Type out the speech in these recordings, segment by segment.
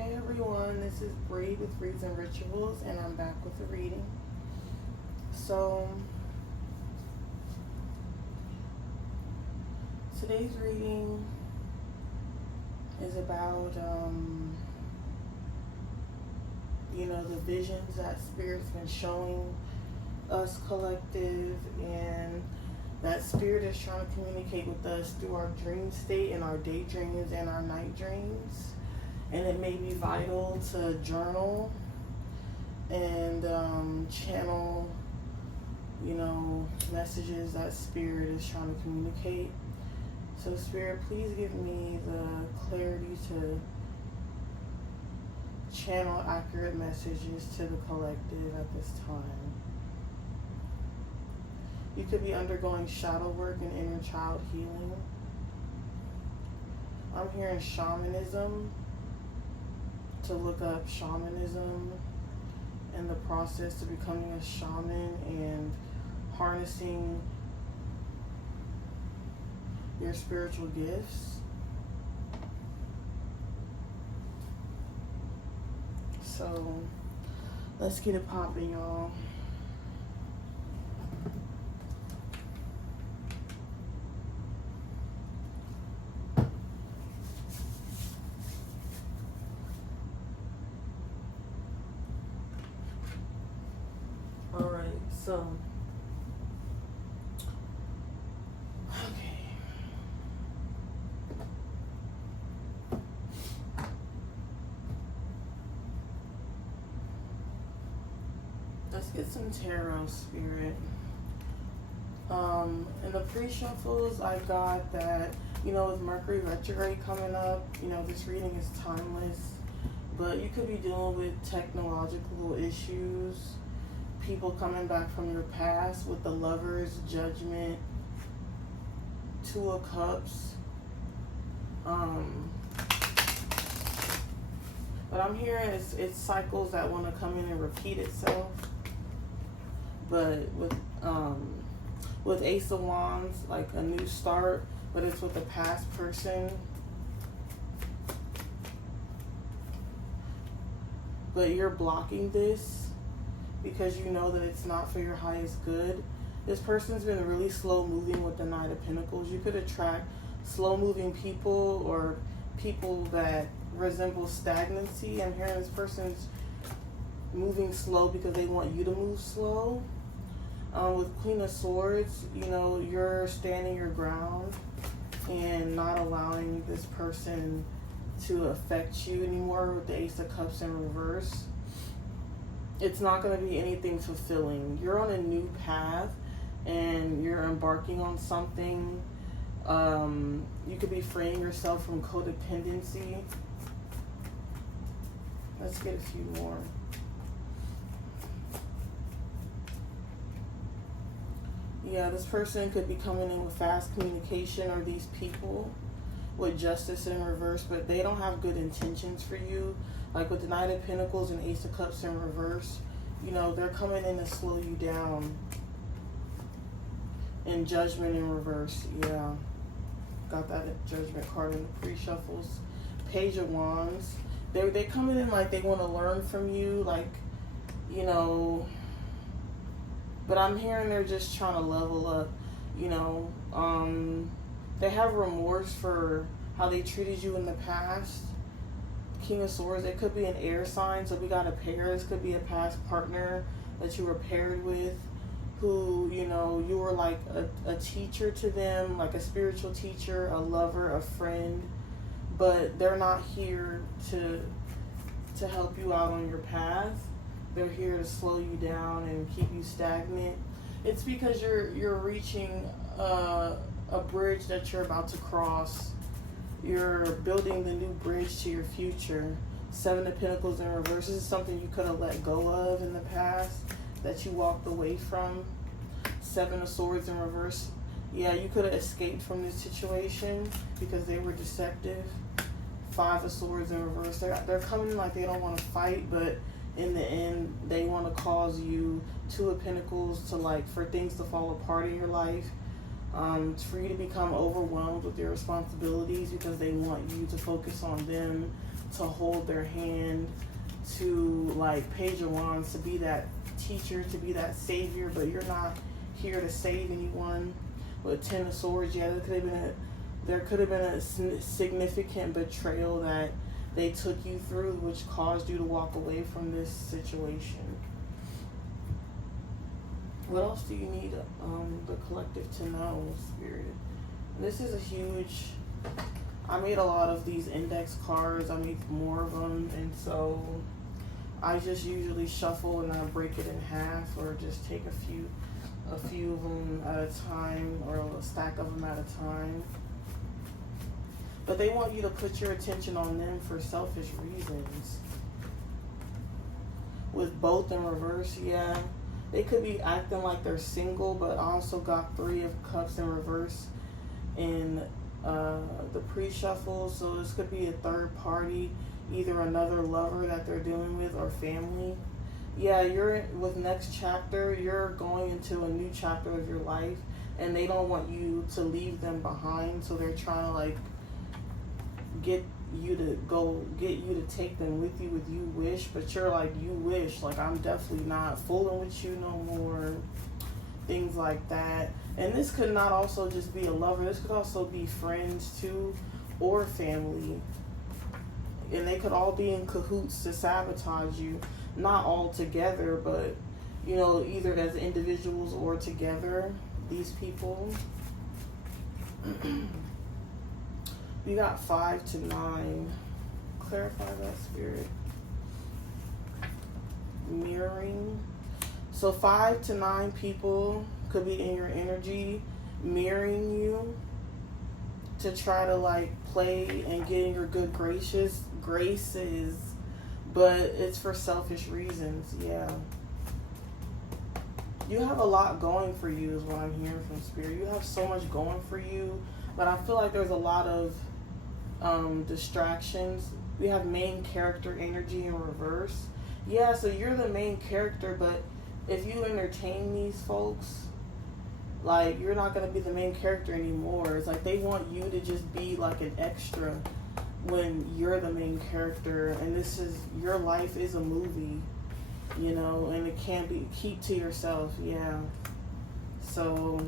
Hey everyone, this is Bree with Reads and Rituals, and I'm back with a reading. So, today's reading is about, the visions that Spirit's been showing us collective, and that Spirit is trying to communicate with us through our dream state and our daydreams and our night dreams. And it may be vital to journal and channel, messages that Spirit is trying to communicate. So Spirit, please give me the clarity to channel accurate messages to the collective at this time. You could be undergoing shadow work and inner child healing. I'm hearing shamanism, to look up shamanism and the process to becoming a shaman and harnessing your spiritual gifts. So let's get it popping, y'all. So, okay. Let's get some tarot, Spirit. In the pre-shuffles, I got that, with Mercury retrograde coming up, this reading is timeless, but you could be dealing with technological issues, people coming back from your past with the Lovers, Judgment, Two of Cups. But I'm hearing it's cycles that want to come in and repeat itself. But with Ace of Wands, like a new start, but it's with a past person. But you're blocking this because you know that it's not for your highest good. This person's been really slow moving with the Knight of Pentacles. You could attract slow moving people or people that resemble stagnancy. I'm hearing this person's moving slow because they want you to move slow. With Queen of Swords, you're standing your ground and not allowing this person to affect you anymore with the Ace of Cups in reverse. It's not going to be anything fulfilling. You're on a new path and you're embarking on something. You could be freeing yourself from codependency. Let's get a few more. Yeah, this person could be coming in with fast communication, or these people with Justice in reverse, but they don't have good intentions for you. Like with the Knight of Pentacles and Ace of Cups in reverse, they're coming in to slow you down. And Judgment in reverse, yeah. Got that Judgment card in the pre-shuffles. Page of Wands. They coming in like they want to learn from you, but I'm hearing they're just trying to level up, They have remorse for how they treated you in the past. King of Swords, it could be an air sign, so we got a pair. This could be a past partner that you were paired with, who, you were like a teacher to them, like a spiritual teacher, a lover, a friend, but they're not here to help you out on your path. They're here to slow you down and keep you stagnant. It's because you're reaching a bridge that you're about to cross. You're building the new bridge to your future. Seven of Pentacles in reverse. This is something you could have let go of in the past that you walked away from. Seven of Swords in reverse. Yeah, you could have escaped from this situation because they were deceptive. Five of Swords in reverse. They're coming like they don't want to fight, but in the end, they want to cause you. Two of Pentacles for things to fall apart in your life. For you to become overwhelmed with your responsibilities because they want you to focus on them to hold their hand, to like Page of Wands, to be that teacher, to be that savior, but you're not here to save anyone. With Ten of Swords, yeah, there could have been a significant betrayal that they took you through, which caused you to walk away from this situation. What else do you need the collective to know, Spirit? This is a huge... I made a lot of these index cards. I made more of them, and so I just usually shuffle and I break it in half, or just take a few of them at a time, or a stack of them at a time. But they want you to put your attention on them for selfish reasons. With both in reverse, yeah. They could be acting like they're single, but I also got Three of Cups in reverse in the pre-shuffle. So this could be a third party, either another lover that they're dealing with or family. Yeah, you're with next chapter, you're going into a new chapter of your life, and they don't want you to leave them behind, so they're trying to like get you to take them with you with you wish, but you're like, you wish, like, I'm definitely not fooling with you no more, things like that. And this could not also just be a lover, this could also be friends too, or family, and they could all be in cahoots to sabotage you. Not all together, but you know, either as individuals or together, these people. We got 5 to 9. Clarify that, Spirit. Mirroring. So 5 to 9 people could be in your energy, mirroring you to try to like play and get in your good graces, but it's for selfish reasons. Yeah. You have a lot going for you is what I'm hearing from Spirit. You have so much going for you, but I feel like there's a lot of distractions. We have main character energy in reverse. Yeah, so you're the main character, but if you entertain these folks, like, you're not going to be the main character anymore. It's like they want you to just be like an extra when you're the main character, and this is, your life is a movie, you know, and it can't be, keep to yourself. Yeah. So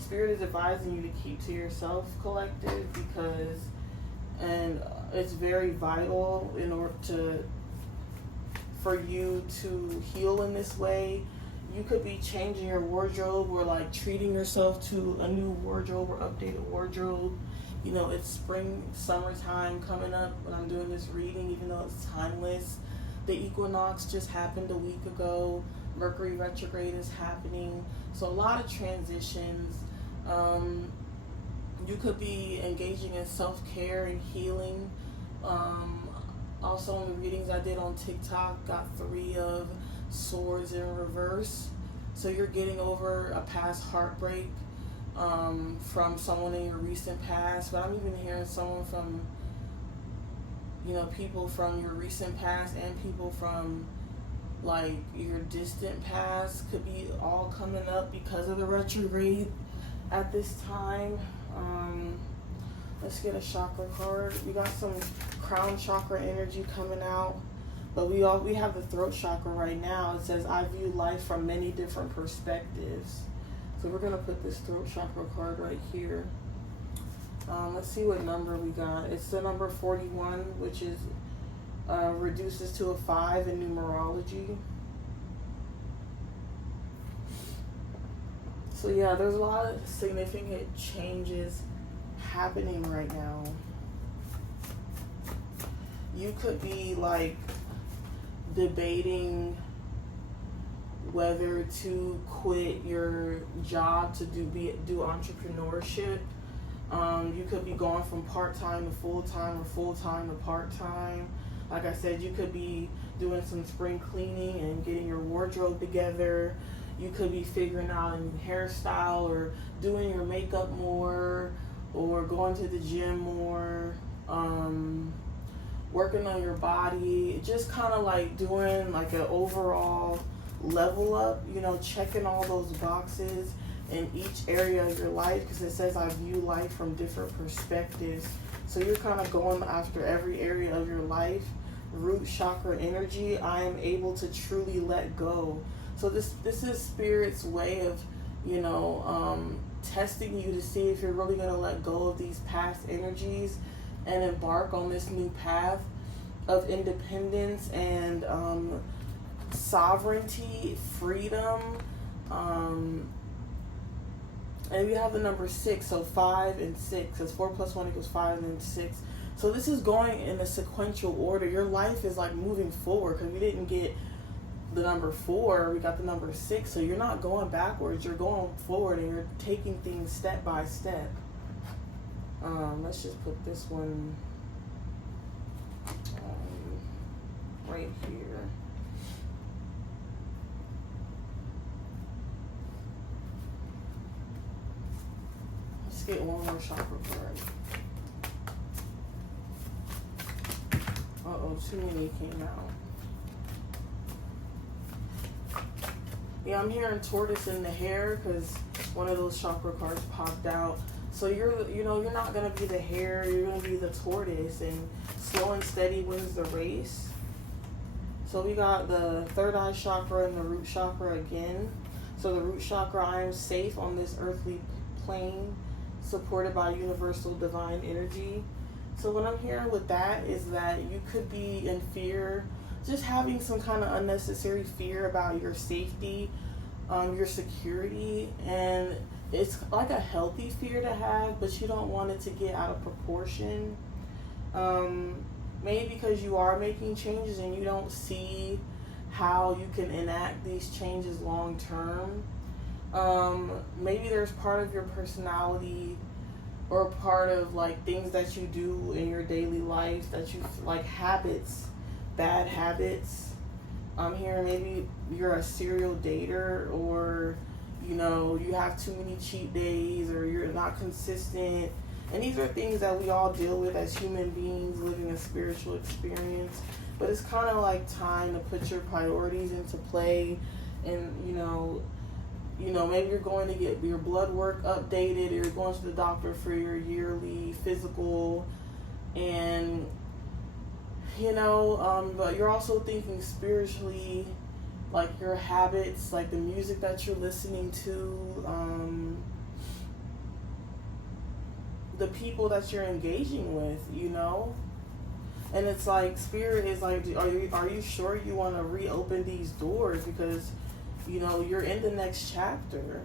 Spirit is advising you to keep to yourself, collective, because, and it's very vital in order for you to heal in this way. You could be changing your wardrobe, or like treating yourself to a new wardrobe or updated wardrobe. You know, it's spring, summertime coming up when I'm doing this reading, even though it's timeless. The equinox just happened a week ago. Mercury retrograde is happening. So a lot of transitions. You could be engaging in self-care and healing. Also in the readings I did on TikTok, got 3 of Swords in reverse. So you're getting over a past heartbreak from someone in your recent past. But I'm even hearing someone from, you know, people from your recent past and people from like your distant past could be all coming up because of the retrograde at this time. Let's get a chakra card. We got some crown chakra energy coming out, but we have the throat chakra right now. It says, I view life from many different perspectives. So we're gonna put this throat chakra card right here. Let's see what number we got. It's the number 41, which is reduces to a 5 in numerology. So yeah, there's a lot of significant changes happening right now. You could be like debating whether to quit your job to do entrepreneurship. You could be going from part-time to full-time, or full-time to part-time. Like I said, you could be doing some spring cleaning and getting your wardrobe together. You could be figuring out a new hairstyle, or doing your makeup more, or going to the gym more, working on your body, just kind of like doing like an overall level up, you know, checking all those boxes in each area of your life, because it says I view life from different perspectives. So you're kind of going after every area of your life. Root chakra energy, I am able to truly let go. So this is Spirit's way of, testing you to see if you're really going to let go of these past energies and embark on this new path of independence and sovereignty, freedom. And we have the number 6, so 5 and 6. It's 4 plus 1 equals 5 and then 6. So this is going in a sequential order. Your life is like moving forward, because we didn't get the number 4, we got the number 6. So you're not going backwards, you're going forward, and you're taking things step by step. Let's just put this one right here. Let's get one more chakra card. Uh-oh, too many came out. Yeah, I'm hearing tortoise in the hair because one of those chakra cards popped out. So you're not going to be the hare, you're going to be the tortoise, and slow and steady wins the race. So we got the third eye chakra and the root chakra again. So the root chakra, I am safe on this earthly plane, supported by universal divine energy. So what I'm hearing with that is that you could be in fear, just having some kind of unnecessary fear about your safety, your security, and it's like a healthy fear to have, but you don't want it to get out of proportion. Maybe because you are making changes and you don't see how you can enact these changes long term. Maybe there's part of your personality or part of like things that you do in your daily life that you like, habits, bad habits. I'm hearing maybe you're a serial dater, or you have too many cheat days, or you're not consistent. And these are things that we all deal with as human beings living a spiritual experience. But it's kind of like time to put your priorities into play. And, maybe you're going to get your blood work updated, or you're going to the doctor for your yearly physical. And, but you're also thinking spiritually, like your habits, like the music that you're listening to, the people that you're engaging with, and it's like Spirit is like, are you sure you want to reopen these doors, because you're in the next chapter.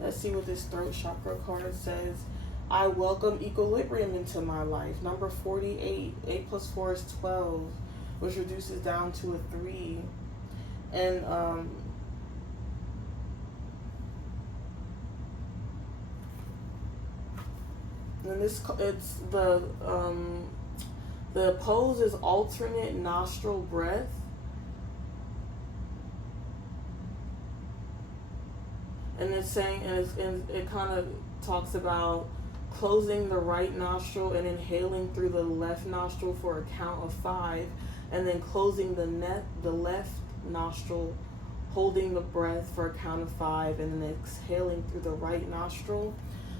Let's see what this throat chakra card says. I welcome equilibrium into my life. Number 48, 8 plus 4 is 12, which reduces down to a 3. And and it's the pose is alternate nostril breath. And it's saying, and it kind of talks about closing the right nostril and inhaling through the left nostril for a count of 5, and then closing the left nostril, holding the breath for a count of 5, and then exhaling through the right nostril.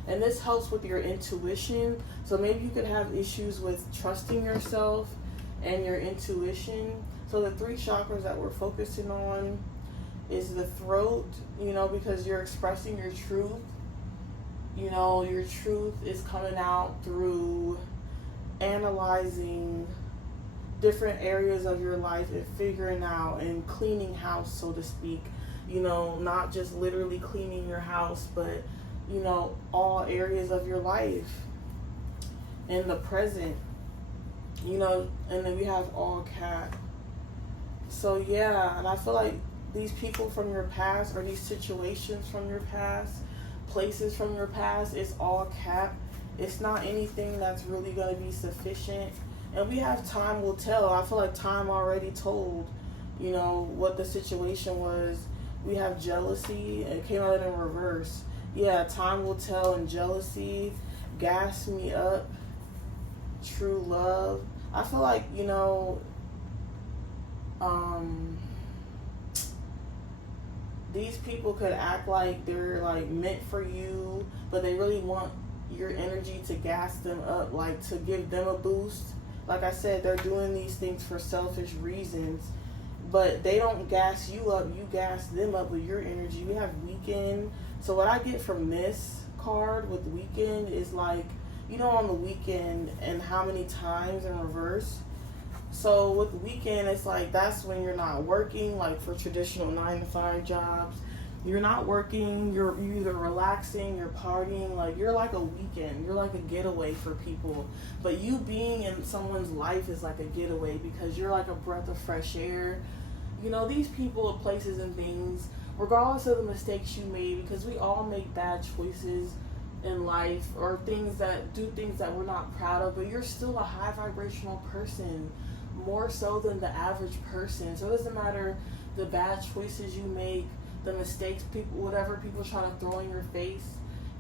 And this helps with your intuition. So maybe you could have issues with trusting yourself and your intuition. So the 3 chakras that we're focusing on is the throat, because you're expressing your truth. Your truth is coming out through analyzing different areas of your life and figuring out and cleaning house, so to speak. Not just literally cleaning your house, but all areas of your life in the present, and then we have all cat. So yeah, and I feel like these people from your past, or these situations from your past, places from your past, it's all cap. It's not anything that's really going to be sufficient. And we have time will tell. I feel like time already told, what the situation was. We have jealousy. It came out in reverse. Yeah, time will tell, and jealousy, gas me up, true love. I feel like, these people could act like they're like meant for you, but they really want your energy to gas them up, like to give them a boost. Like I said, they're doing these things for selfish reasons, but they don't gas you up, you gas them up with your energy. We have weekend. So what I get from this card with weekend is like, you know, on the weekend and how many times in reverse. So with the weekend, it's like that's when you're not working, like for traditional 9 to 5 jobs. You're not working, you're either relaxing, you're partying, like you're like a weekend, you're like a getaway for people. But you being in someone's life is like a getaway because you're like a breath of fresh air. You know, these people, places, and things, regardless of the mistakes you made, because we all make bad choices in life or things that we're not proud of, but you're still a high vibrational person, more so than the average person. So it doesn't matter the bad choices you make, the mistakes whatever people try to throw in your face,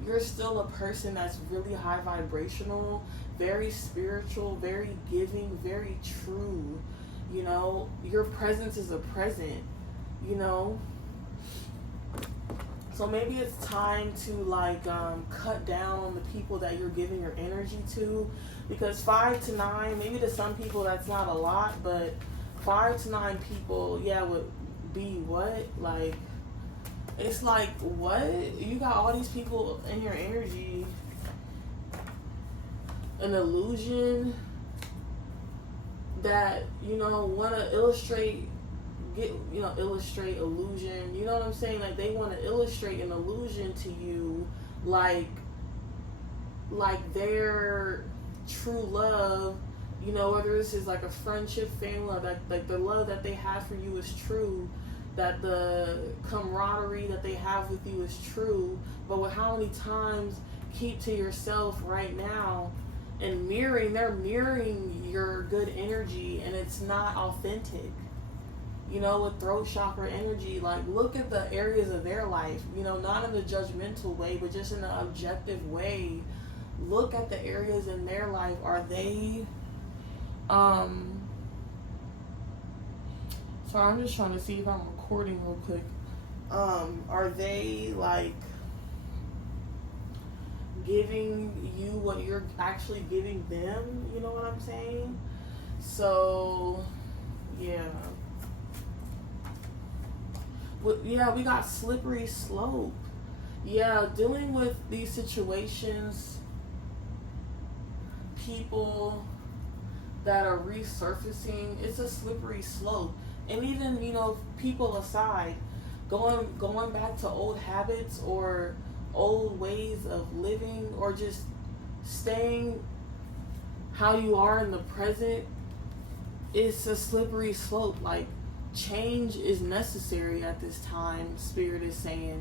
you're still a person that's really high vibrational, very spiritual, very giving, very true. You know, your presence is a present, you know. So maybe it's time to like cut down on the people that you're giving your energy to, because 5 to 9, maybe to some people that's not a lot, but 5 to 9 people, yeah, would be what? Like, it's like, what? You got all these people in your energy, an illusion that, you know, want to illustrate illusion, you know what I'm saying? Like they want to illustrate an illusion to you, like their true love, you know, whether this is like a friendship, family, like the love that they have for you is true, that the camaraderie that they have with you is true, but with how many times keep to yourself right now and they're mirroring your good energy and it's not authentic. You know, with throat chakra energy, like look at the areas of their life, you know, not in a judgmental way, but just in an objective way. Look at the areas in their life. Are they, sorry, I'm just trying to see if I'm recording real quick. Are they like giving you what you're actually giving them? You know what I'm saying? So, yeah. Yeah, we got slippery slope. Yeah, dealing with these situations, people that are resurfacing, it's a slippery slope. And even, you know, people aside, going back to old habits or old ways of living or just staying how you are in the present, it's a slippery slope. Like, change is necessary at this time, Spirit is saying,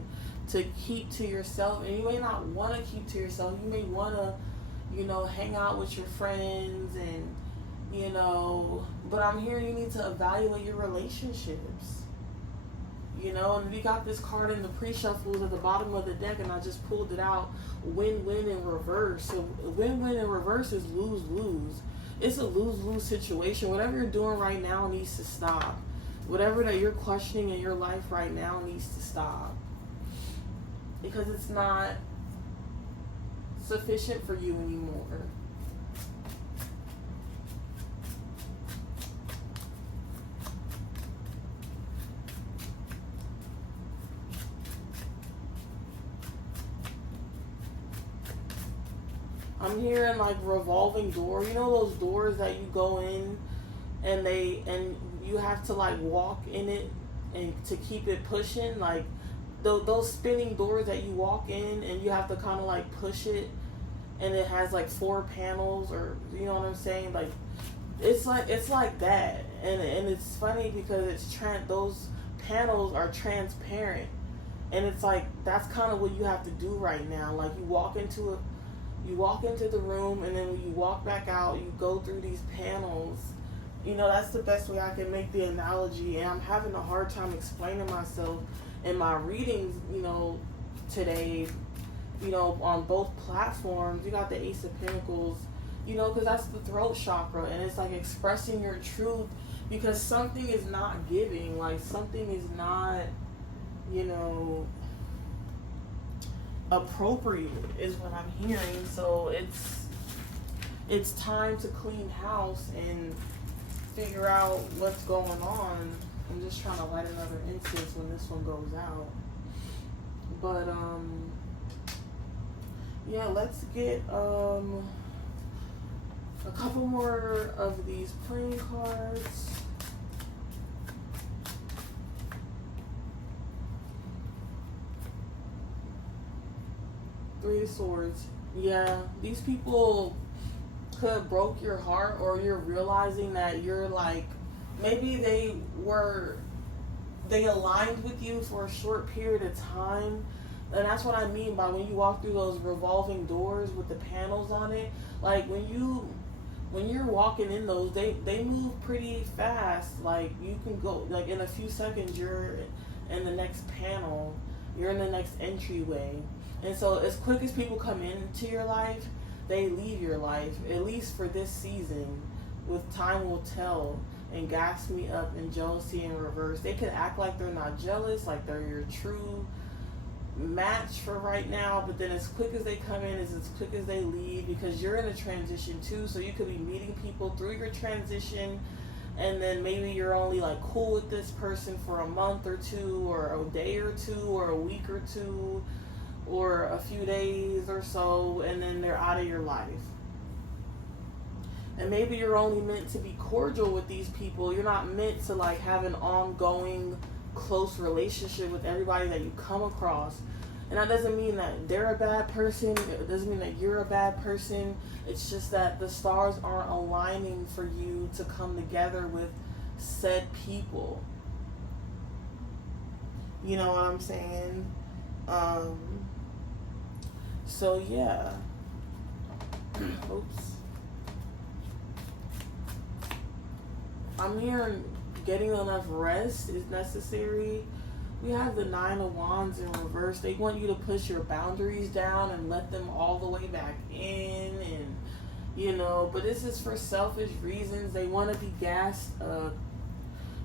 to keep to yourself. And you may not want to keep to yourself. You may want to, you know, hang out with your friends and, you know, but I'm hearing you need to evaluate your relationships. You know, and we got this card in the pre-shuffles at the bottom of the deck, and I just pulled it out, win-win in reverse. So win-win in reverse is lose-lose. It's a lose-lose situation. Whatever you're doing right now needs to stop. Whatever that you're questioning in your life right now needs to stop. Because it's not sufficient for you anymore. I'm hearing like revolving door. You know those doors that you go in and you have to like walk in it and to keep it pushing, like those spinning doors that you walk in and you have to kind of like push it, and it has like 4 panels, or you know what I'm saying? Like it's like that, and it's funny because those panels are transparent, and it's like that's kind of what you have to do right now. Like you walk into the room, and then when you walk back out, you go through these panels. You know, that's the best way I can make the analogy, and I'm having a hard time explaining myself in my readings, you know, today, you know, on both platforms. You got the Ace of Pentacles, you know, because that's the throat chakra, and it's like expressing your truth, because something is not giving, like something is not, you know, appropriate is what I'm hearing. So it's time to clean house and figure out what's going on. I'm just trying to light another incense when this one goes out. But yeah, let's get a couple more of these playing cards. Three of Swords. Yeah, these people could have broke your heart, or you're realizing that you're like, maybe they aligned with you for a short period of time. And that's what I mean by when you walk through those revolving doors with the panels on it. Like when you're walking in those, they move pretty fast. Like you can go, like in a few seconds you're in the next panel, you're in the next entryway. And so as quick as people come into your life, they leave your life, at least for this season. With time will tell. And gas me up and jealousy in reverse. They can act like they're not jealous, like they're your true match for right now, but then as quick as they come in is as quick as they leave, because you're in a transition too. So you could be meeting people through your transition, and then maybe you're only like cool with this person for a month or two, or a day or two, or a week or two, or a few days or so, and then they're out of your life. And maybe you're only meant to be cordial with these people. You're not meant to like have an ongoing close relationship with everybody that you come across. And that doesn't mean that they're a bad person. It doesn't mean that you're a bad person. It's just that the stars aren't aligning for you to come together with said people. You know what I'm saying? So yeah. Oops. I'm hearing getting enough rest is necessary. We have the Nine of Wands in reverse. They want you to push your boundaries down and let them all the way back in, and you know, but this is for selfish reasons. They want to be gassed up.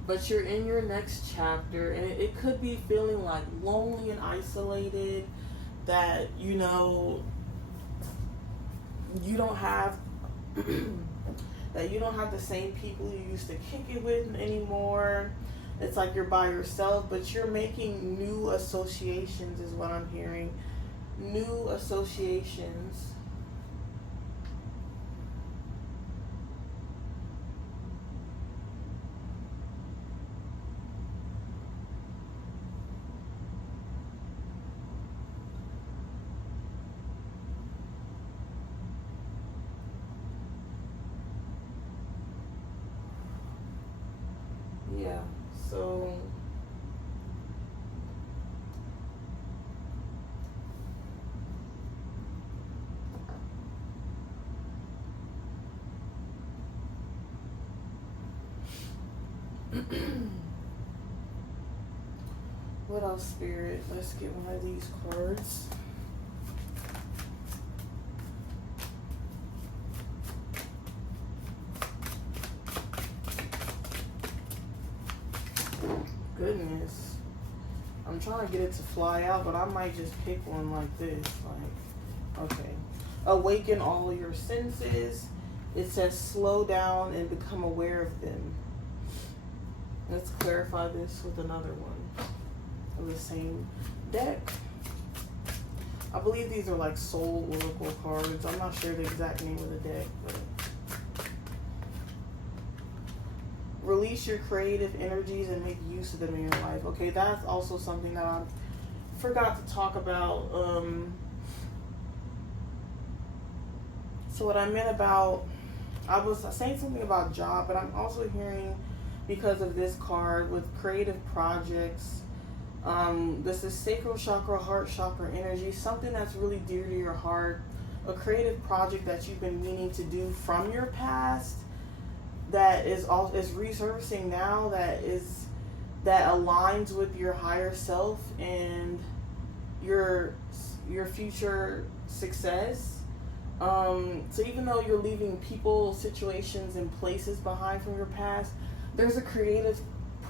But you're in your next chapter, and it could be feeling like lonely and isolated, that, you know, you don't have that you don't have the same people you used to kick it with anymore. It's like you're by yourself, but you're making new associations is what I'm hearing. New associations. Yeah, so what else, Spirit? Let's get one of these cards. Goodness. I'm trying to get it to fly out, but I might just pick one like this. Like, okay. Awaken all your senses. It says slow down and become aware of them. Let's clarify this with another one of the same deck. I believe these are like soul oracle cards. I'm not sure the exact name of the deck, but release your creative energies and make use of them in your life. Okay, that's also something that I forgot to talk about. So what I meant about, I was saying something about job, but I'm also hearing, because of this card, with creative projects, this is sacral chakra, heart chakra energy, something that's really dear to your heart, a creative project that you've been meaning to do from your past, that is resurfacing now, that aligns with your higher self and your future success. So even though you're leaving people, situations, and places behind from your past, there's a creative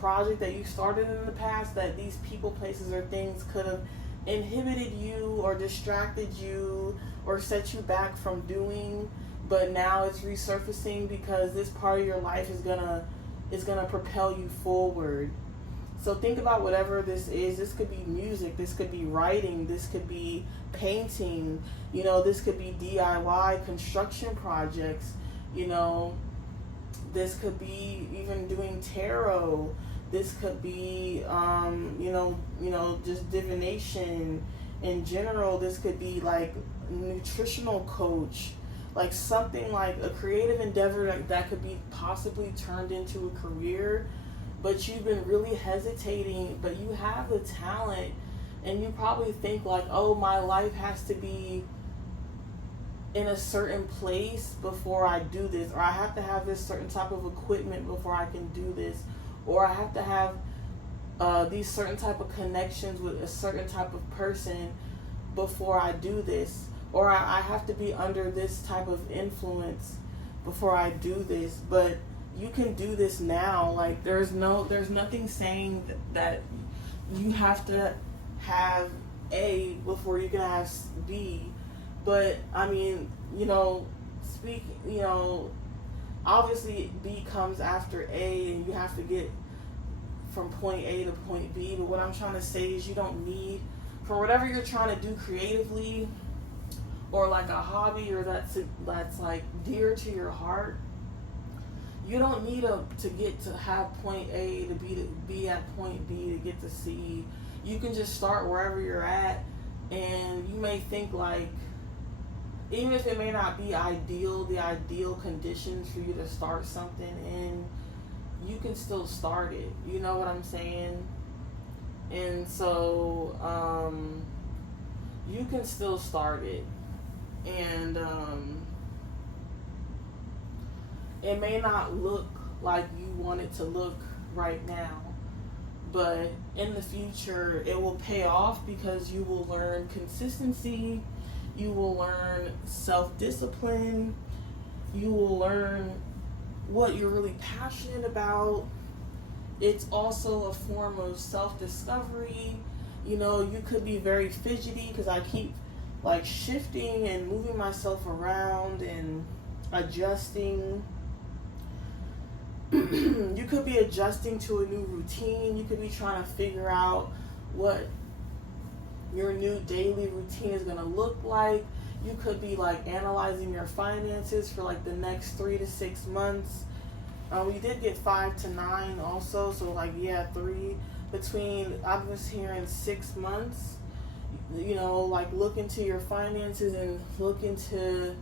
project that you started in the past that these people, places, or things could have inhibited you or distracted you or set you back from doing, but now it's resurfacing because this part of your life is gonna propel you forward. So think about whatever this is. This could be music, this could be writing, this could be painting, this could be DIY construction projects, this could be even doing tarot. This could be, just divination in general. This could be like nutritional coach, like something like a creative endeavor that could be possibly turned into a career, but you've been really hesitating, but you have the talent, and you probably think like, oh, my life has to be in a certain place before I do this, or I have to have this certain type of equipment before I can do this, or I have to have these certain type of connections with a certain type of person before I do this, or I have to be under this type of influence before I do this. But you can do this now. Like there's nothing saying that you have to have A before you can have B. But I mean, obviously B comes after A, and you have to get from point A to point B. But what I'm trying to say is you don't need, for whatever you're trying to do creatively, or like a hobby, or that's like dear to your heart, you don't need to get to have point A to be at point B to get to C. You can just start wherever you're at, and you may think like, even if it may not be the ideal conditions for you to start something in, you can still start it. You know what I'm saying? And so you can still start it. And it may not look like you want it to look right now, but in the future it will pay off, because you will learn consistency, you will learn self-discipline, you will learn what you're really passionate about. It's also a form of self-discovery. You could be very fidgety, because I keep like shifting and moving myself around and adjusting. You could be adjusting to a new routine. You could be trying to figure out what your new daily routine is going to look like. You could be like analyzing your finances for like the next 3 to 6 months. We did get 5 to 9 also, so like 3 between, I was hearing 6 months. Like look into your finances and look into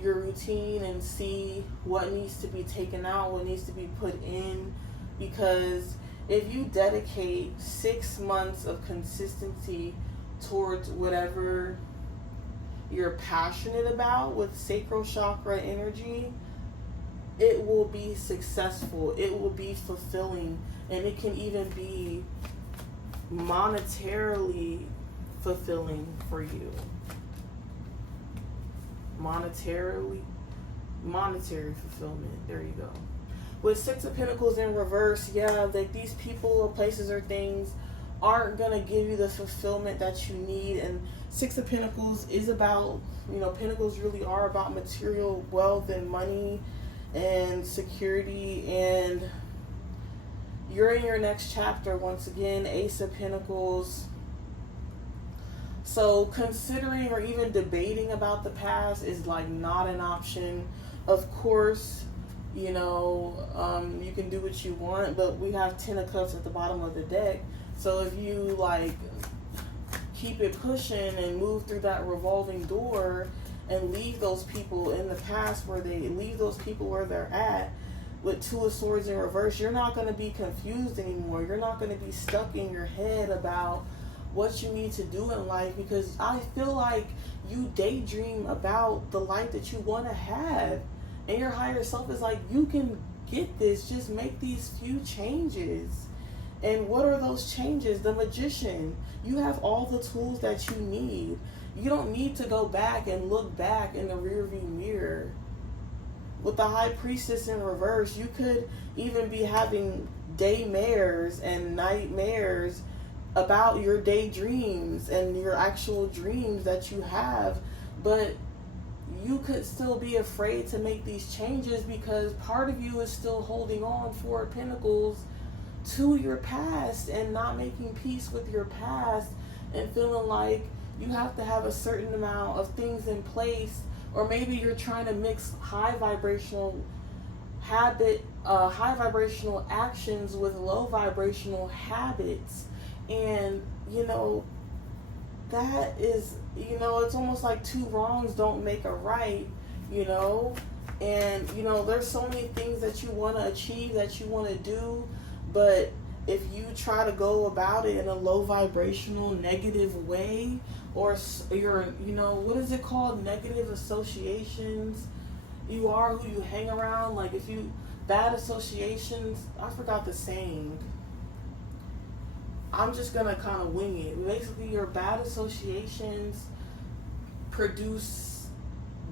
your routine and see what needs to be taken out, what needs to be put in. Because if you dedicate 6 months of consistency towards whatever you're passionate about with sacral chakra energy, it will be successful, it will be fulfilling, and it can even be monetarily fulfilling for you. Monetary fulfillment. There you go. With 6 of Pentacles in reverse, like these people or places or things aren't gonna give you the fulfillment that you need. And 6 of Pentacles is about, Pentacles really are about material wealth and money and security. And you're in your next chapter once again. Ace of Pentacles. So considering or even debating about the past is like not an option. Of course, you can do what you want, but we have 10 of Cups at the bottom of the deck. So if you like keep it pushing and move through that revolving door and leave those people in the past where they're at, with 2 of Swords in reverse, you're not going to be confused anymore. You're not going to be stuck in your head about what you need to do in life, because I feel like you daydream about the life that you want to have, and your higher self is like, you can get this, just make these few changes. And what are those changes? The Magician. You have all the tools that you need. You don't need to go back and look back in the rearview mirror. with the High Priestess in reverse, you could even be having day mares and nightmares about your daydreams and your actual dreams that you have, but you could still be afraid to make these changes because part of you is still holding on, Four of Pentacles, to your past and not making peace with your past and feeling like you have to have a certain amount of things in place, or maybe you're trying to mix high vibrational actions with low vibrational habits. And that is, it's almost like two wrongs don't make a right, and there's so many things that you want to achieve, that you want to do, but if you try to go about it in a low vibrational negative way, or you're, what is it called, negative associations, you are who you hang around. Like if you, bad associations, I forgot the saying, I'm just gonna kind of wing it. Basically, your bad associations produce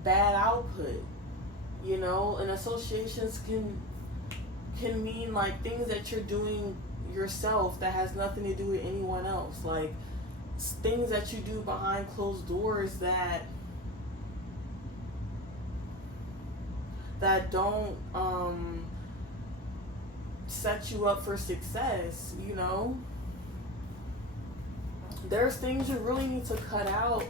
bad output, and associations can mean like things that you're doing yourself that has nothing to do with anyone else, like things that you do behind closed doors that don't set you up for success. There's things you really need to cut out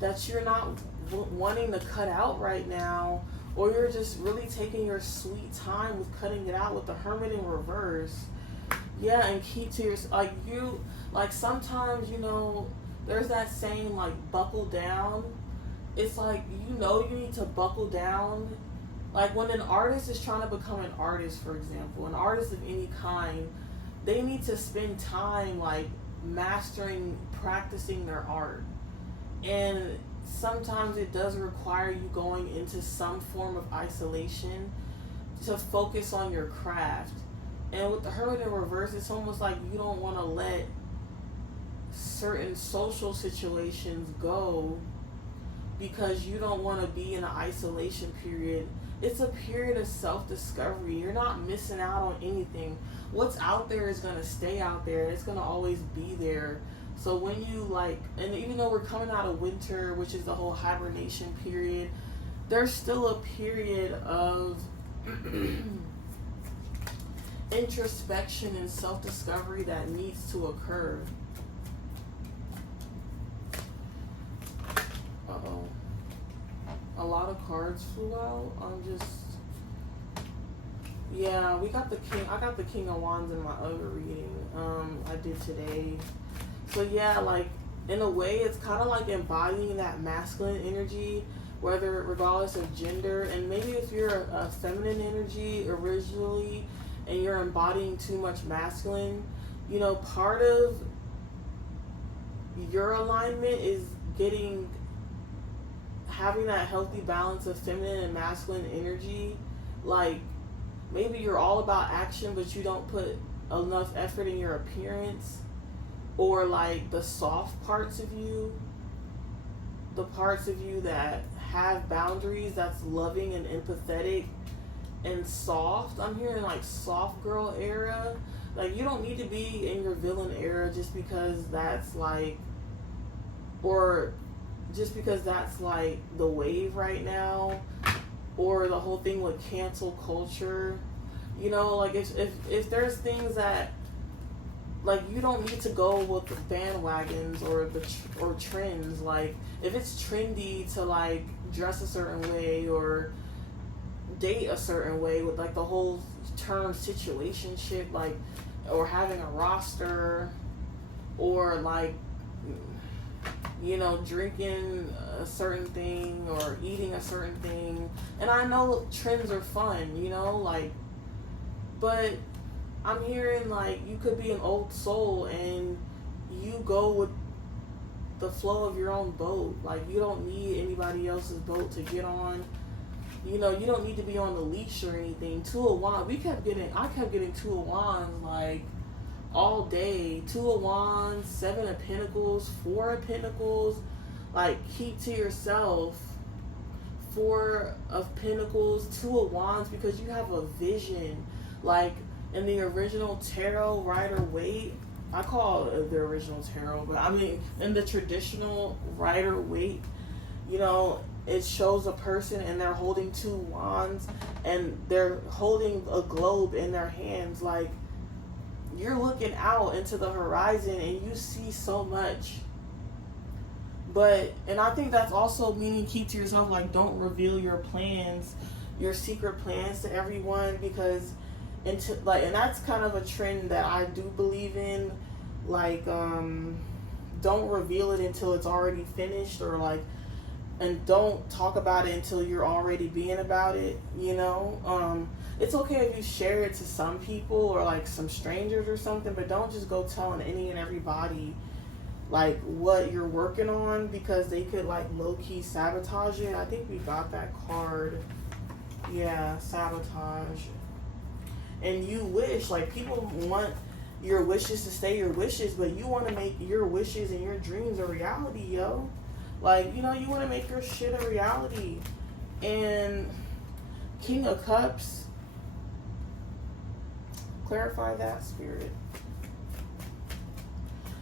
that you're not wanting to cut out right now, or you're just really taking your sweet time with cutting it out with the Hermit in reverse. Yeah, and keep to your, sometimes, there's that saying, like, buckle down. It's like, you need to buckle down. Like, when an artist is trying to become an artist, for example, an artist of any kind, they need to spend time, like, mastering, practicing their art. And sometimes it does require you going into some form of isolation to focus on your craft. And with the Hermit in reverse, it's almost like you don't want to let certain social situations go because you don't want to be in an isolation period. It's a period of self-discovery. You're not missing out on anything. What's out there is going to stay out there. It's going to always be there. So when you and even though we're coming out of winter, which is the whole hibernation period, there's still a period of introspection and self-discovery that needs to occur. Uh-oh. A lot of cards flew out. Yeah, we got the King. I got the King of Wands in my other reading. I did today. So yeah, like in a way, it's kind of like embodying that masculine energy, regardless of gender. And maybe if you're a feminine energy originally, and you're embodying too much masculine, part of your alignment is having that healthy balance of feminine and masculine energy. Like maybe you're all about action, but you don't put enough effort in your appearance, or like the soft parts of you, the parts of you that have boundaries, that's loving and empathetic and soft. I'm hearing like soft girl era. Like you don't need to be in your villain era just because that's like, or just because that's like the wave right now, or the whole thing with cancel culture. Like if there's things that like you don't need to go with the bandwagons or trends. Like if it's trendy to like dress a certain way or date a certain way with like the whole term situationship, like, or having a roster, or like drinking a certain thing or eating a certain thing. And I know trends are fun, but I'm hearing like you could be an old soul and you go with the flow of your own boat. Like you don't need anybody else's boat to get on. You don't need to be on the leash or anything. Two of Wands, I kept getting Two of Wands like all day. Two of Wands, Seven of Pentacles, Four of Pentacles. Like keep to yourself. Four of Pentacles, Two of Wands, because you have a vision. Like in the original tarot, Rider-Waite, I call it the original tarot, but I mean in the traditional Rider-Waite, you know, it shows a person and they're holding two wands and they're holding a globe in their hands. Like you're looking out into the horizon and you see so much. But, and I think that's also meaning keep to yourself, like don't reveal your plans, your secret plans to everyone, because and that's kind of a trend that I do believe in. Like don't reveal it until it's already finished, or like, and don't talk about it until you're already being about it, you know. It's okay if you share it to some people or like some strangers or something, but don't just go telling any and everybody like what you're working on, because they could like low-key sabotage it. I think we got that card. Yeah, sabotage. And you wish, like, people want your wishes to stay your wishes, but you want to make your wishes and your dreams a reality, yo. Like, you know, you want to make your shit a reality. And King of Cups, clarify that, Spirit.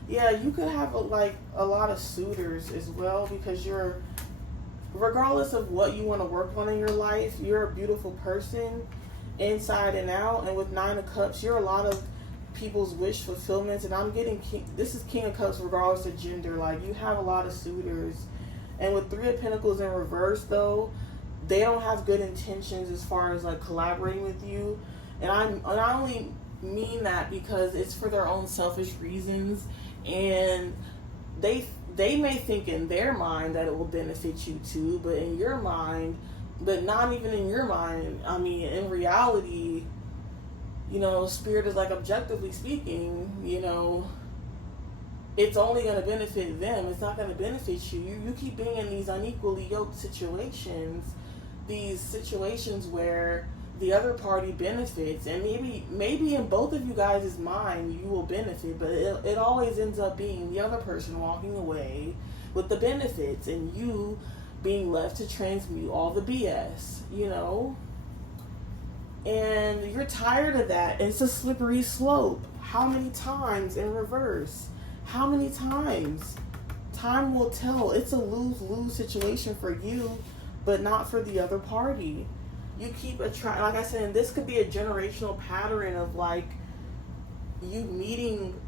Yeah, you could have a lot of suitors as well, because you're, regardless of what you want to work on in your life, you're a beautiful person inside and out. And with Nine of Cups, you're a lot of people's wish fulfillments. And I'm getting this is King of Cups regardless of gender. Like, you have a lot of suitors. And with Three of Pentacles in reverse, though, they don't have good intentions as far as like collaborating with you. And I only mean that because it's for their own selfish reasons. And they may think in their mind that it will benefit you too, but in your mind, but not even in your mind, I mean, in reality, you know, Spirit is like, objectively speaking, you know, it's only going to benefit them. It's not going to benefit you. You keep being in these unequally yoked situations, these situations where the other party benefits, and maybe in both of you guys' mind you will benefit, but it always ends up being the other person walking away with the benefits and you being left to transmute all the BS, you know. And you're tired of that. It's a slippery slope. How many times in reverse? How many times? Time will tell. It's a lose-lose situation for you, but not for the other party. You keep attracting, like I said, and this could be a generational pattern of like you meeting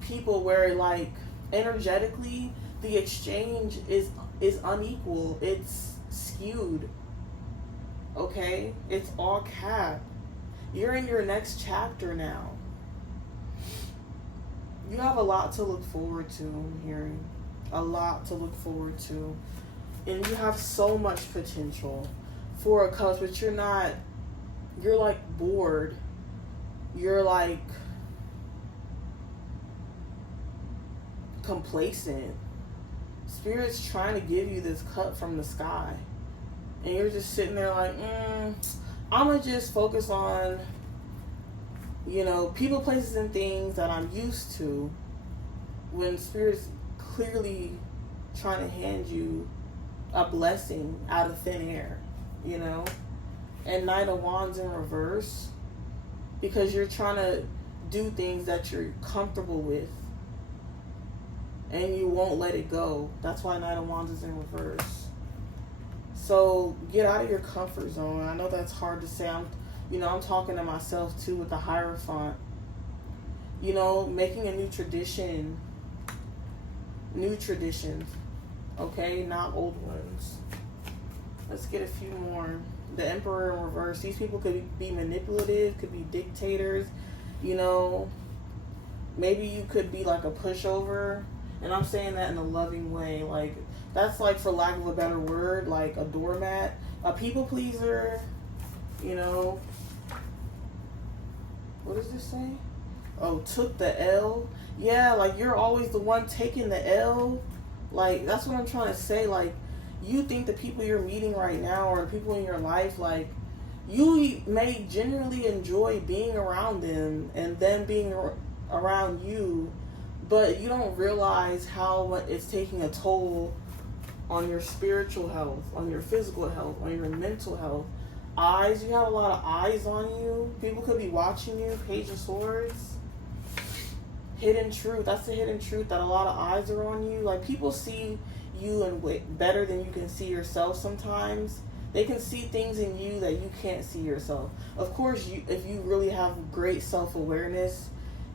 people where like energetically the exchange is unequal. It's skewed. Okay? It's all cap. You're in your next chapter now. You have a lot to look forward to, I'm hearing. A lot to look forward to. And you have so much potential. Four of Cups, but you're like bored. You're like complacent. Spirit's trying to give you this cup from the sky. And you're just sitting there like, I'm going to just focus on, you know, people, places, and things that I'm used to, when Spirit's clearly trying to hand you a blessing out of thin air. You know, and Knight of Wands in reverse, because you're trying to do things that you're comfortable with and you won't let it go. That's why Knight of Wands is in reverse. So get out of your comfort zone. I know that's hard to say. I'm talking to myself too with the Hierophant. You know, making a new traditions, okay, not old ones. Let's get a few more. The Emperor in reverse. These people could be manipulative, could be dictators, you know. Maybe you could be like a pushover. And I'm saying that in a loving way. Like, that's like, for lack of a better word, like a doormat. A people pleaser, you know. What does this say? Oh, took the L. Yeah, like you're always the one taking the L. Like, that's what I'm trying to say. Like, you think the people you're meeting right now or the people in your life, like, you may genuinely enjoy being around them and them being around you, but you don't realize how it's taking a toll on your spiritual health, on your physical health, on your mental health. Eyes, you have a lot of eyes on you. People could be watching you. Page of Swords. Hidden truth. That's the hidden truth, that a lot of eyes are on you. Like, people see you and better than you can see yourself sometimes. They can see things in you that you can't see yourself. Of course, if you really have great self-awareness,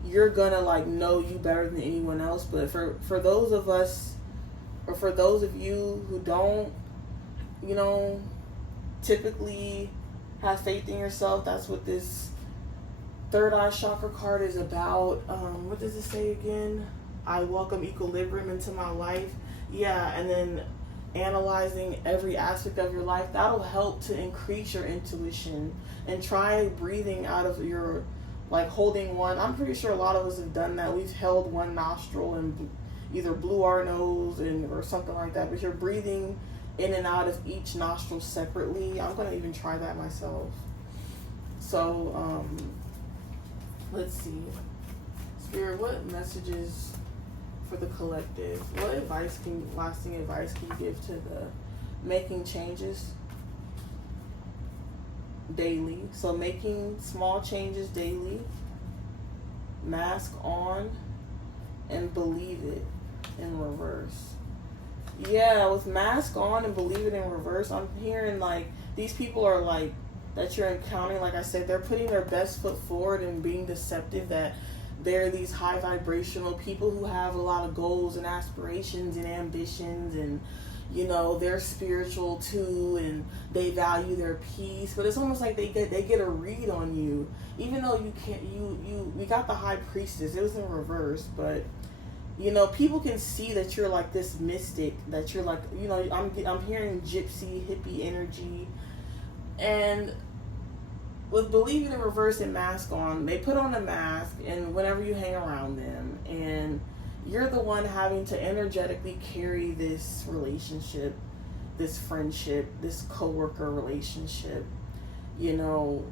you're gonna like know you better than anyone else. But for those of us, or for those of you who don't, you know, typically have faith in yourself, that's what this third eye chakra card is about. What does it say again? I welcome equilibrium into my life. Yeah, and then analyzing every aspect of your life, that'll help to increase your intuition. And try breathing out of your, like, holding one. I'm pretty sure a lot of us have done that. We've held one nostril and either blew our nose or something like that, but you're breathing in and out of each nostril separately. I'm gonna even try that myself. So let's see, Spirit, what messages for the collective? What lasting advice can you give to the making changes daily? So making small changes daily, mask on, and believe it in reverse. Yeah, with mask on and believe it in reverse, I'm hearing like these people are like, that you're encountering, like I said, they're putting their best foot forward and being deceptive, that they're these high vibrational people who have a lot of goals and aspirations and ambitions, and you know, they're spiritual too, and they value their peace. But it's almost like they get a read on you, even though you can't. We got the High Priestess. It was in reverse, but you know, people can see that you're like this mystic. That you're like, you know, I'm hearing gypsy hippie energy, and with believing in reverse and mask on, they put on a mask, and whenever you hang around them, and you're the one having to energetically carry this relationship, this friendship, this coworker relationship, you know,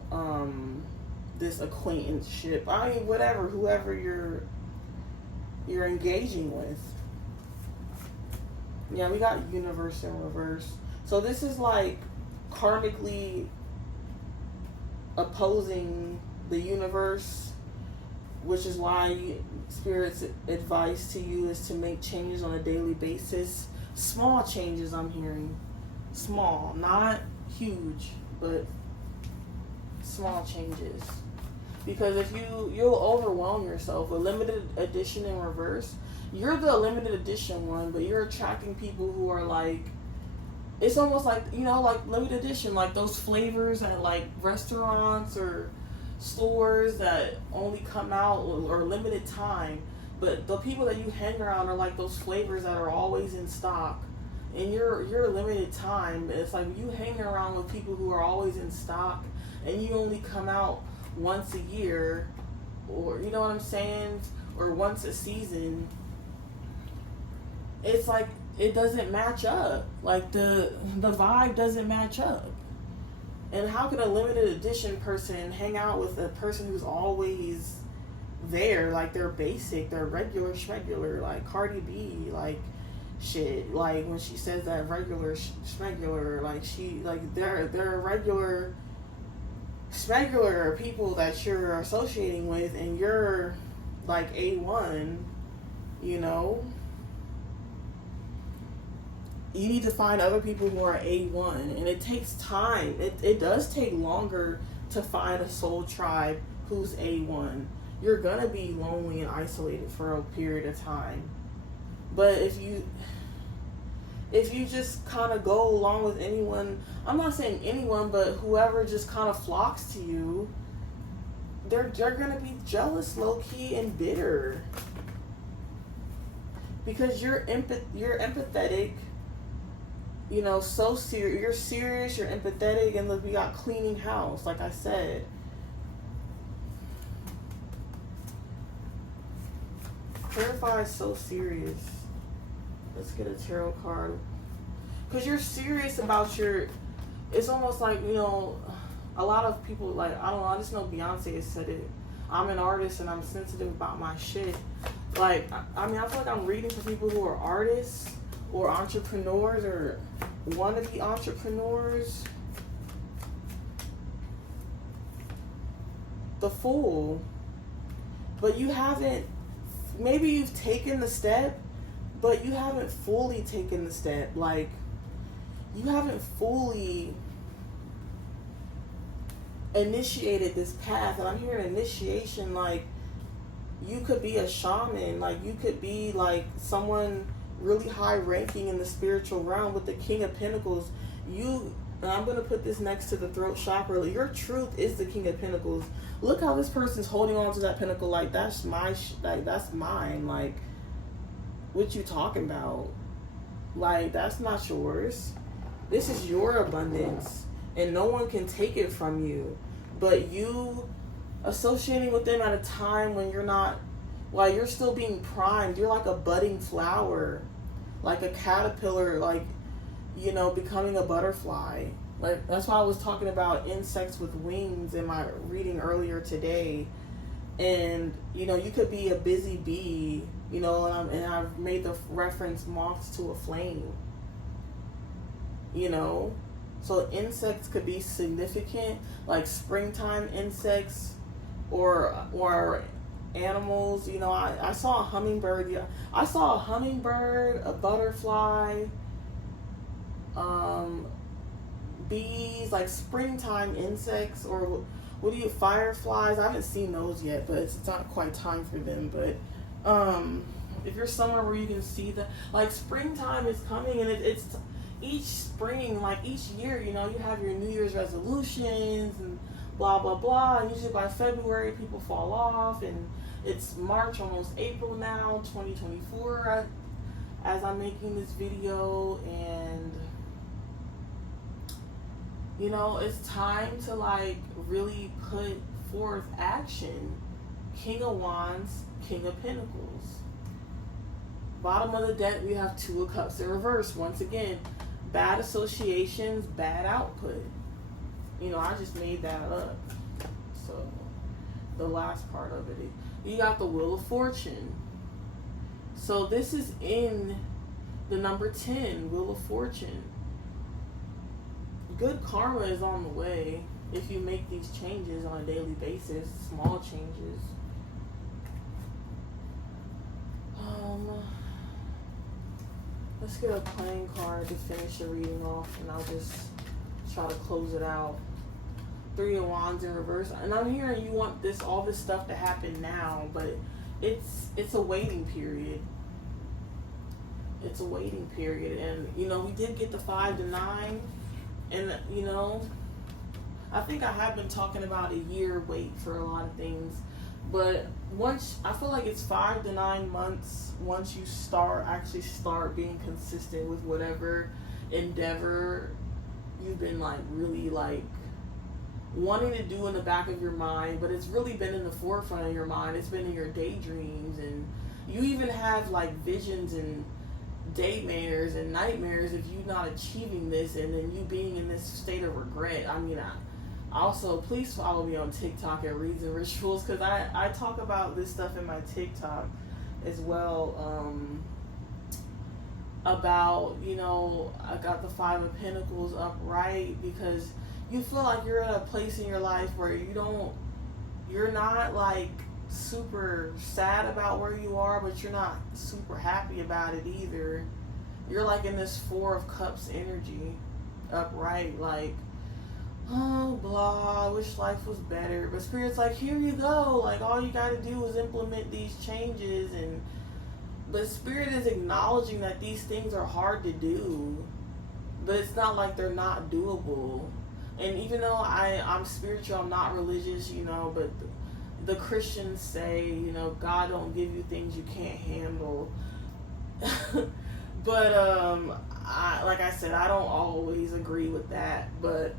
this acquaintanceship. I mean, whatever, whoever you're engaging with. Yeah, we got universe in reverse. So this is like karmically opposing the universe, which is why Spirit's advice to you is to make changes on a daily basis. Small changes, I'm hearing. Small, not huge, but small changes. Because if you'll overwhelm yourself. A limited edition in reverse, you're the limited edition one, but you're attracting people who are like, it's almost like, you know, like limited edition, like those flavors at like restaurants or stores that only come out or limited time. But the people that you hang around are like those flavors that are always in stock, and you're limited time. It's like you hang around with people who are always in stock, and you only come out once a year, or you know what I'm saying, or once a season. It's like it doesn't match up. Like the vibe doesn't match up. And how can a limited edition person hang out with a person who's always there? Like they're basic, they're regular schmegular, like Cardi B, like shit. Like when she says that regular schmegular, like she, like they're regular schmegular people that you're associating with, and you're like A1, you know? You need to find other people who are A1, and it takes time. It does take longer to find a soul tribe who's A1. You're gonna be lonely and isolated for a period of time. But if you just kind of go along with anyone, I'm not saying anyone, but whoever just kind of flocks to you, they're gonna be jealous, low-key, and bitter. Because you're empathetic, you know, so serious. You're serious, you're empathetic, and look, we got cleaning house, like I said. Clarify is so serious. Let's get a tarot card. Because you're serious about your, it's almost like, you know, a lot of people, like, I don't know, I just know Beyonce has said it. I'm an artist and I'm sensitive about my shit. Like, I mean, I feel like I'm reading for people who are artists, or entrepreneurs or wannabe entrepreneurs. The Fool. But you haven't, maybe you've taken the step, but you haven't fully taken the step. Like, you haven't fully initiated this path. And I'm hearing initiation, like, you could be a shaman, like you could be like someone really high ranking in the spiritual realm with the King of Pentacles. And I'm going to put this next to the throat chakra. Your truth is the King of Pentacles. Look how this person's holding on to that pentacle like that's that's mine. Like, what you talking about? Like, that's not yours. This is your abundance and no one can take it from you. But you associating with them at a time when you're not, while you're still being primed, you're like a budding flower, like a caterpillar, like, you know, becoming a butterfly. Like, that's why I was talking about insects with wings in my reading earlier today. And, you know, you could be a busy bee, you know, and I've made the reference moths to a flame, you know. So insects could be significant, like springtime insects, or animals. You know, I saw a hummingbird. Yeah, I saw a hummingbird, a butterfly, bees, like springtime insects, or what do you, fireflies? I haven't seen those yet, but it's not quite time for them. But if you're somewhere where you can see that, like, springtime is coming, and it's each spring, like each year, you know, you have your New Year's resolutions and blah blah blah, and usually by February people fall off, and it's March, almost April now, 2024, as I'm making this video. And you know, it's time to like really put forth action. King of Wands, King of Pentacles. Bottom of the deck, we have Two of Cups in reverse. Once again, bad associations, bad output. You know, I just made that up. So, the last part of it. You got the Wheel of Fortune. So, this is in the number 10, Wheel of Fortune. Good karma is on the way if you make these changes on a daily basis, small changes. Let's get a playing card to finish the reading off, and I'll just try to close it out. Three of Wands in reverse, and I'm hearing you want all this stuff to happen now, but it's a waiting period. It's a waiting period, and you know, we did get the 5 to 9, and you know, I think I have been talking about a year wait for a lot of things, but once, I feel like it's 5 to 9 months once you actually start being consistent with whatever endeavor you've been like really like wanting to do in the back of your mind, but it's really been in the forefront of your mind. It's been in your daydreams, and you even have like visions and daymares and nightmares of you not achieving this, and then you being in this state of regret. I mean, also, please follow me on TikTok at Reads and Rituals, because I talk about this stuff in my TikTok as well. About, you know, I got the 5 of Pentacles upright because you feel like you're at a place in your life where you're not like super sad about where you are, but you're not super happy about it either. You're like in this 4 of Cups energy upright, like, oh, blah, I wish life was better. But Spirit's like, here you go. Like, all you got to do is implement these changes. But Spirit is acknowledging that these things are hard to do. But it's not like they're not doable. And even though I'm spiritual, I'm not religious, you know, but the Christians say, you know, God don't give you things you can't handle. But, like I said, I don't always agree with that. But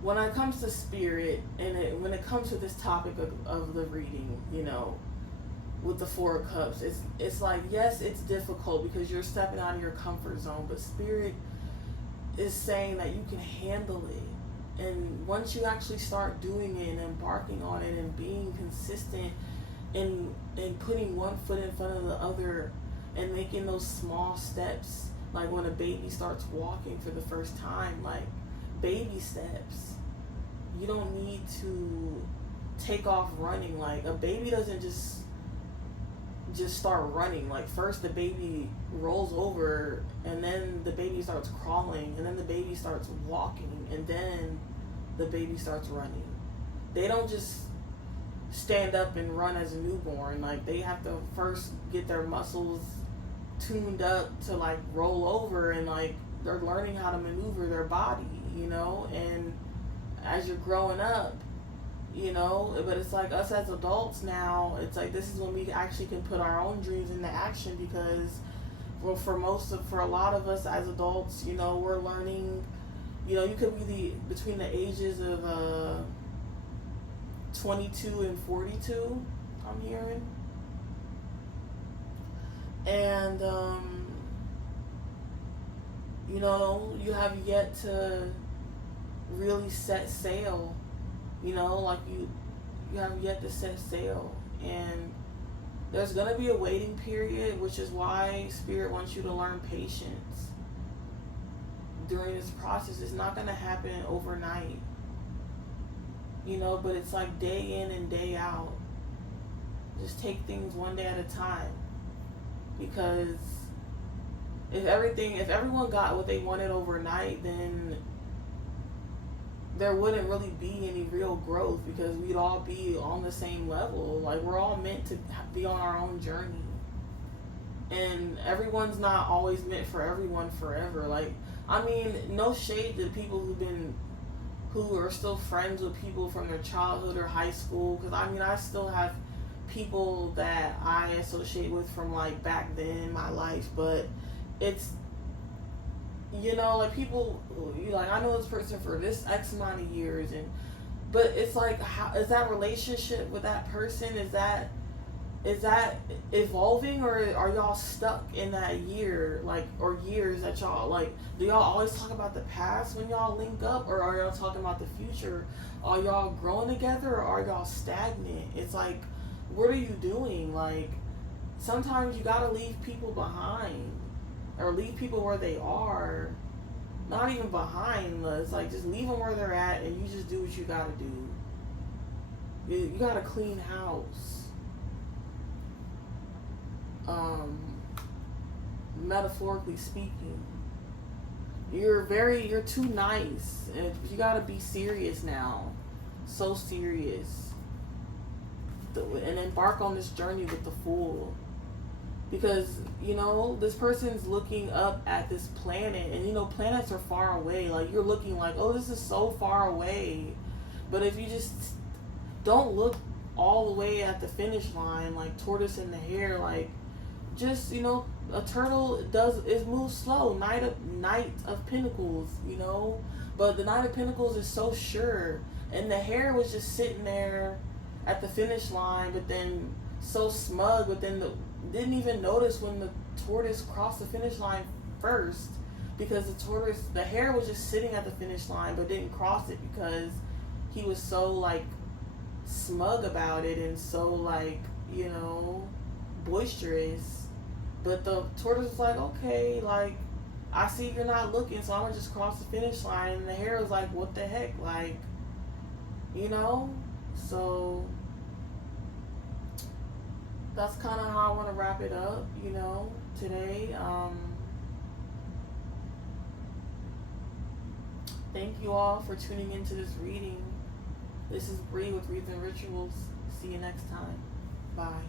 when it comes to Spirit, and when it comes to this topic of the reading, you know, with the 4 of Cups, it's like, yes, it's difficult because you're stepping out of your comfort zone, but Spirit is saying that you can handle it. And once you actually start doing it and embarking on it and being consistent and putting one foot in front of the other and making those small steps, like when a baby starts walking for the first time, like baby steps. You don't need to take off running. Like a baby doesn't just start running. Like first the baby rolls over, and then the baby starts crawling, and then the baby starts walking, and then the baby starts running. They don't just stand up and run as a newborn. Like they have to first get their muscles tuned up to like roll over, and like they're learning how to maneuver their body, and as you're growing up, but it's like us as adults now, it's like this is when we actually can put our own dreams into action, because for a lot of us as adults, we're learning, you could be between the ages of 22 and 42, I'm hearing. And you have yet to really set sail, like you have yet to set sail, and there's going to be a waiting period, which is why Spirit wants you to learn patience during this process. It's not going to happen overnight, but it's like day in and day out. Just take things one day at a time, because if everyone got what they wanted overnight, then there wouldn't really be any real growth, because we'd all be on the same level. Like we're all meant to be on our own journey, and everyone's not always meant for everyone forever. Like, I mean, no shade to people who are still friends with people from their childhood or high school, because I still have people that I associate with from like back then in my life, but it's, like people, like I know this person for this X amount of years, but it's like, how is that relationship with that person? Is that evolving, or are y'all stuck in that year, like, or years that y'all, like, do y'all always talk about the past when y'all link up, or are y'all talking about the future? Are y'all growing together, or are y'all stagnant? It's like, what are you doing? Like, sometimes you gotta leave people behind, or leave people where they are. Not even behind, it's like just leave them where they're at, and you just do what you gotta do. You gotta clean house. Metaphorically speaking, you're too nice, and you gotta be serious now. So serious. And embark on this journey with the Fool. Because, this person's looking up at this planet, and planets are far away. Like, you're looking like, oh, this is so far away. But if you just don't look all the way at the finish line, like Tortoise and the Hare, like, just, a turtle moves slow. Knight of Pentacles, but the Knight of Pentacles is so sure, and the Hare was just sitting there at the finish line, but then so smug, but then didn't even notice when the Tortoise crossed the finish line first, because the Hare was just sitting at the finish line but didn't cross it, because he was so like smug about it, and so like, boisterous. But the Tortoise was like, okay, like, I see you're not looking, so I'm gonna just cross the finish line. And the Hare was like, what the heck, like, so that's kind of how I want to wrap it up, today. Thank you all for tuning into this reading. This is Bree with Reads and Rituals. See you next time. Bye.